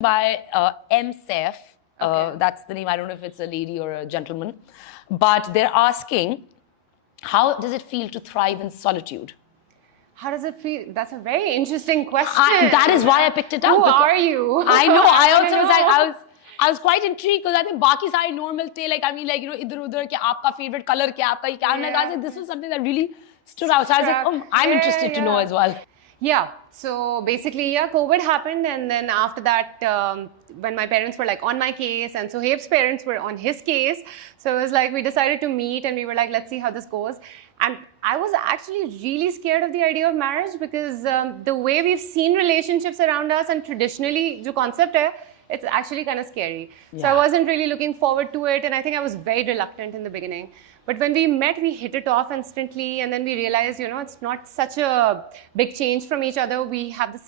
by M. Saif. Okay. That's the name. I don't know if it's a lady or a gentleman. But they're asking, how does it feel to thrive in solitude? How does it feel? That's a very interesting question. That is why I picked it up. Who are you? I know. I also I was like, know. I was quite intrigued because I think बाकी सारे normal थे. Like I mean, like idhar udhar कि आपका favorite color क्या, आपका ये क्या. And I was like, this was something that really stood out. So I was like, oh, I'm interested to know as well. Yeah. So basically, yeah, COVID happened, and then after that, when my parents were like on my case, and Sohaib's parents were on his case, so it was like we decided to meet, and we were like, let's see how this goes. And I was actually really scared of the idea of marriage because the way we've seen relationships around us, and traditionally, the concept hai, it's actually kind of scary. Yeah. So I wasn't really looking forward to it, and I think I was very reluctant in the beginning. But when we met, we hit it off instantly, and then we realized, you know, it's not such a big change from each other. We have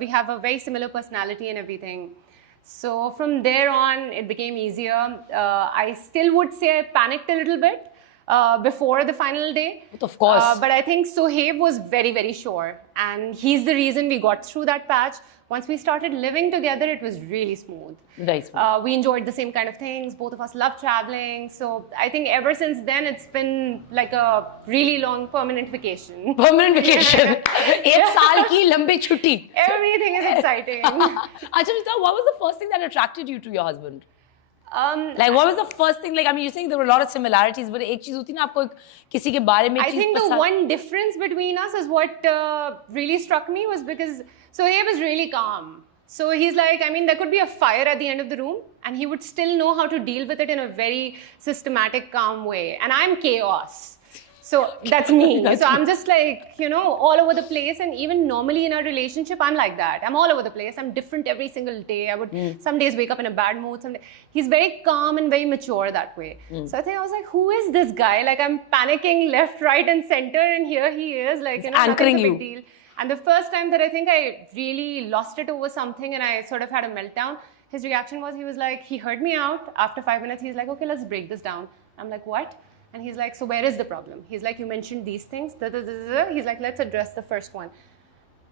we have a very similar personality and everything. So from there on, it became easier. I still would say I panicked a little bit before the final day. Of course. But I think Sohaib was very, very sure, and he's the reason we got through that patch. Once we started living together, it was really smooth. Very smooth. We enjoyed the same kind of things. Both of us love traveling. So I think ever since then, it's been like a really long permanent vacation. Permanent vacation. एक साल की लंबी छुट्टी. Everything is exciting. Achha, what was the first thing that attracted you to your husband? Like what was the first thing? Like I mean, you're saying there were a lot of similarities, but एक चीज होती है ना आपको किसी के बारे में. I think the one difference between us is what really struck me was because Sohaib is really calm. So he's like, I mean, there could be a fire at the end of the room, and he would still know how to deal with it in a very systematic, calm way. And I'm chaos. So that's me. So I'm just like, you know, all over the place. And even normally in our relationship, I'm like that. I'm all over the place. I'm different every single day. I would some days wake up in a bad mood. He's very calm and very mature that way. So I was like, who is this guy? Like I'm panicking left, right, and center. And here he is, like, you know, anchoring nothing's a you. big deal. And the first time that I think I really lost it over something and I sort of had a meltdown, his reaction was, he was like, he heard me out. After 5 minutes, he's like, okay, let's break this down. I'm like, what? And he's like, so where is the problem? He's like, you mentioned these things. He's like, let's address the first one.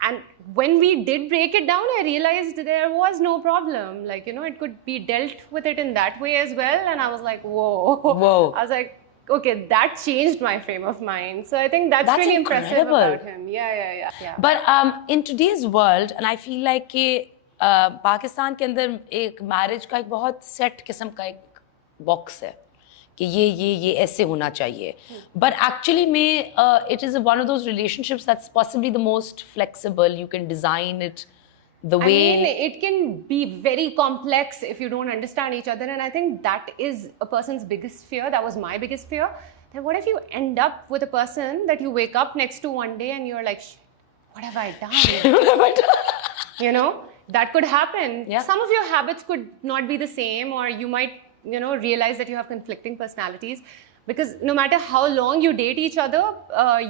And when we did break it down, I realized there was no problem. Like, you know, it could be dealt with it in that way as well. And I was like, whoa. Whoa. I was like, okay, that changed my frame of mind. So I think that's really impressive about him. Yeah. But in today's world, and I feel like कि पाकिस्तान के अंदर एक marriage का एक बहुत set किस्म का एक box है कि ये ऐसे होना चाहिए. But actually में it is one of those relationships that's possibly the most flexible. You can design it the way. I mean, it can be very complex if you don't understand each other. And I think that is a person's biggest fear. That was my biggest fear. That what if you end up with a person that you wake up next to one day and you're like, what have I done? You know, that could happen. Yeah. Some of your habits could not be the same, or you might, you know, realize that you have conflicting personalities. Because no matter how long you date each other,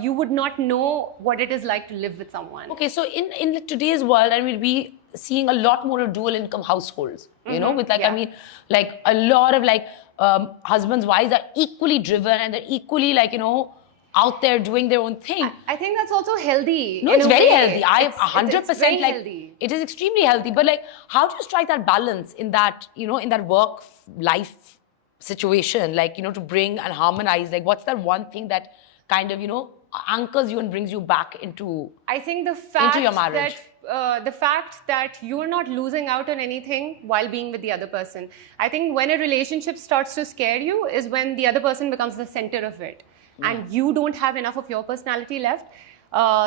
you would not know what it is like to live with someone. Okay, so in today's world, I mean, we seeing a lot more of dual income households, you know, with like, I mean, like a lot of like husbands, wives are equally driven and they're equally like, you know, out there doing their own thing. I think that's also healthy. No, it's very healthy. I 100% very like healthy. It is extremely healthy. But like, how do you strike that balance in that, you know, in that work life situation, like, you know, to bring and harmonize, like what's that one thing that kind of, you know, anchors you and brings you back into I think the fact your marriage. that you're not losing out on anything while being with the other person. I think when a relationship starts to scare you is when the other person becomes the center of it. And you don't have enough of your personality left.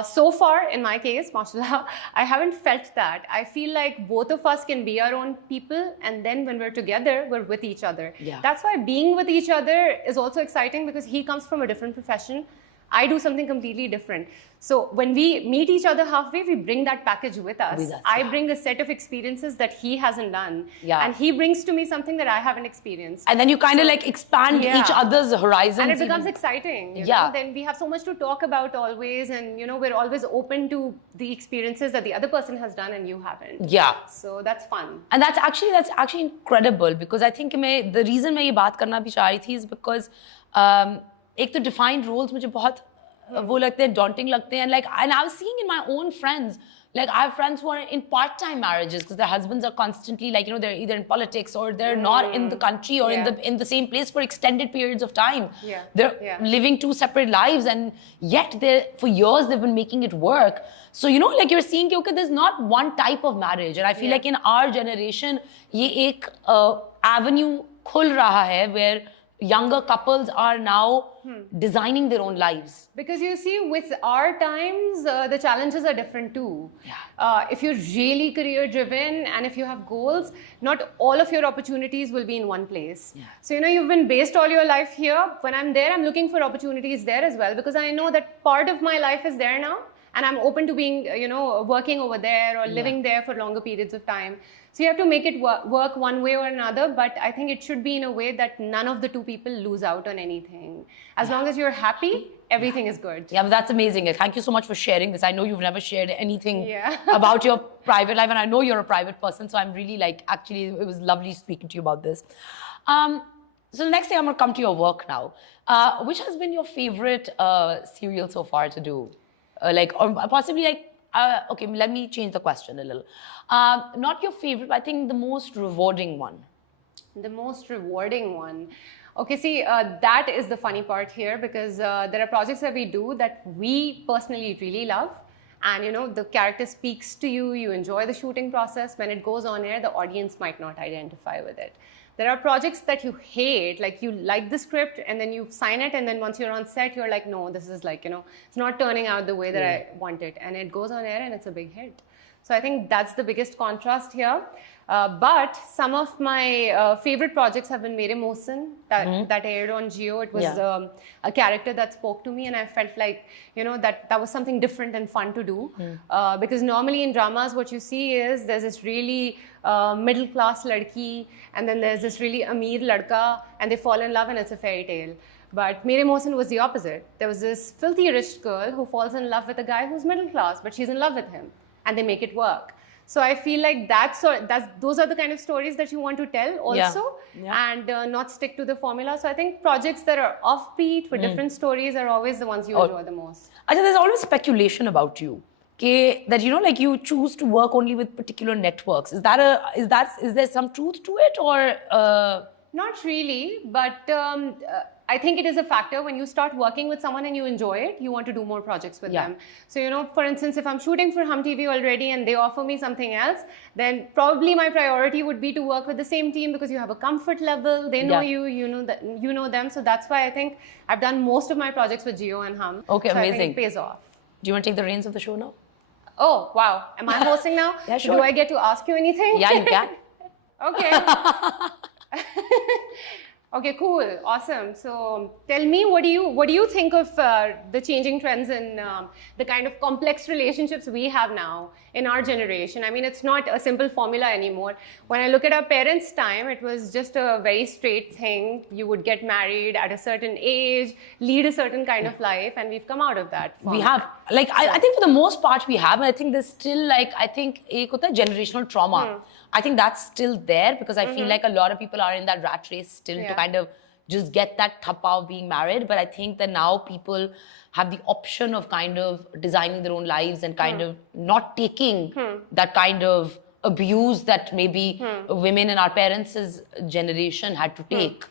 So far, in my case, mashallah, I haven't felt that. I feel like both of us can be our own people, and then when we're together, we're with each other. Yeah. That's why being with each other is also exciting, because he comes from a different profession. I do something completely different. So when we meet each other halfway, we bring that package with us. I bring a set of experiences that he hasn't done. Yeah. And he brings to me something that I haven't experienced. And then you kind of like expand each other's horizons. And it becomes exciting. You know? Then we have so much to talk about always. And, you know, we're always open to the experiences that the other person has done and you haven't. Yeah. So that's fun. And that's actually incredible, because I think the reason मैं ये बात करना भी चाह रही थी is because एक तो defined roles मुझे बहुत वो लगते हैं daunting लगते हैं, and like, and I was seeing in my own friends Like I have friends who are in part-time marriages because their husbands are constantly like, they're either in politics or they're not in the country or in the same place for extended periods of time. Yeah. They're living two separate lives, and yet for years they've been making it work. So, like you're seeing, okay, there's not one type of marriage. And I feel like in our generation, ye ek avenue khul raha hai where younger couples are now designing their own lives. Because you see, with our times, the challenges are different too. If you're really career driven and if you have goals, not all of your opportunities will be in one place. So, you've been based all your life here. When I'm there, I'm looking for opportunities there as well, because I know that part of my life is there now. And I'm open to being, working over there or living there for longer periods of time. So you have to make it work one way or another, but I think it should be in a way that none of the two people lose out on anything. As long as you're happy, everything is good. Yeah, but that's amazing. Thank you so much for sharing this. I know you've never shared anything about your private life, and I know you're a private person, so I'm really actually, it was lovely speaking to you about this. So the next thing, I'm going to come to your work now. Which has been your favorite serial so far to do? Or possibly okay, let me change the question a little. Not your favorite, but I think the most rewarding one. The most rewarding one. Okay, see, that is the funny part here, because there are projects that we do that we personally really love. And, the character speaks to you, you enjoy the shooting process. When it goes on air, the audience might not identify with it. There are projects that you hate, like you like the script and then you sign it, and then once you're on set, you're like, no, this is it's not turning out the way that I want it. And it goes on air and it's a big hit. So I think that's the biggest contrast here. But some of my favorite projects have been Mere Mohsin, that aired on Jio. It was a character that spoke to me, and I felt like, that was something different and fun to do. Because normally in dramas, what you see is there's this really middle class ladki, and then there's this really Ameer ladka, and they fall in love and it's a fairy tale. But Mere Mohsin was the opposite. There was this filthy rich girl who falls in love with a guy who's middle class, but she's in love with him, and they make it work. So I feel like those are the kind of stories that you want to tell also, and not stick to the formula. So I think projects that are offbeat with different stories are always the ones you enjoy the most. Ajay, there's always speculation about you. That you choose to work only with particular networks. Is there some truth to it, or? Not really, but I think it is a factor. When you start working with someone and you enjoy it, you want to do more projects with them. So, for instance, if I'm shooting for Hum TV already and they offer me something else, then probably my priority would be to work with the same team, because you have a comfort level. They know you, you know them. So that's why I think I've done most of my projects with Jio and Hum. Okay, so amazing. I think it pays off. Do you want to take the reins of the show now? Oh, wow. Am I hosting now? Yeah, sure. Do I get to ask you anything? Yeah, you can. Okay. Okay, cool, awesome. So tell me, what do you think of the changing trends in the kind of complex relationships we have now in our generation? I mean, it's not a simple formula anymore. When I look at our parents' time, it was just a very straight thing. You would get married at a certain age, lead a certain kind of life, and we've come out of that. We have, I think for the most part we have, and I think there's still I think ek hota hai generational trauma. I think that's still there, because I feel like a lot of people are in that rat race still to kind of just get that thappa of being married. But I think that now people have the option of kind of designing their own lives and kind of not taking that kind of abuse that maybe women in our parents' generation had to take.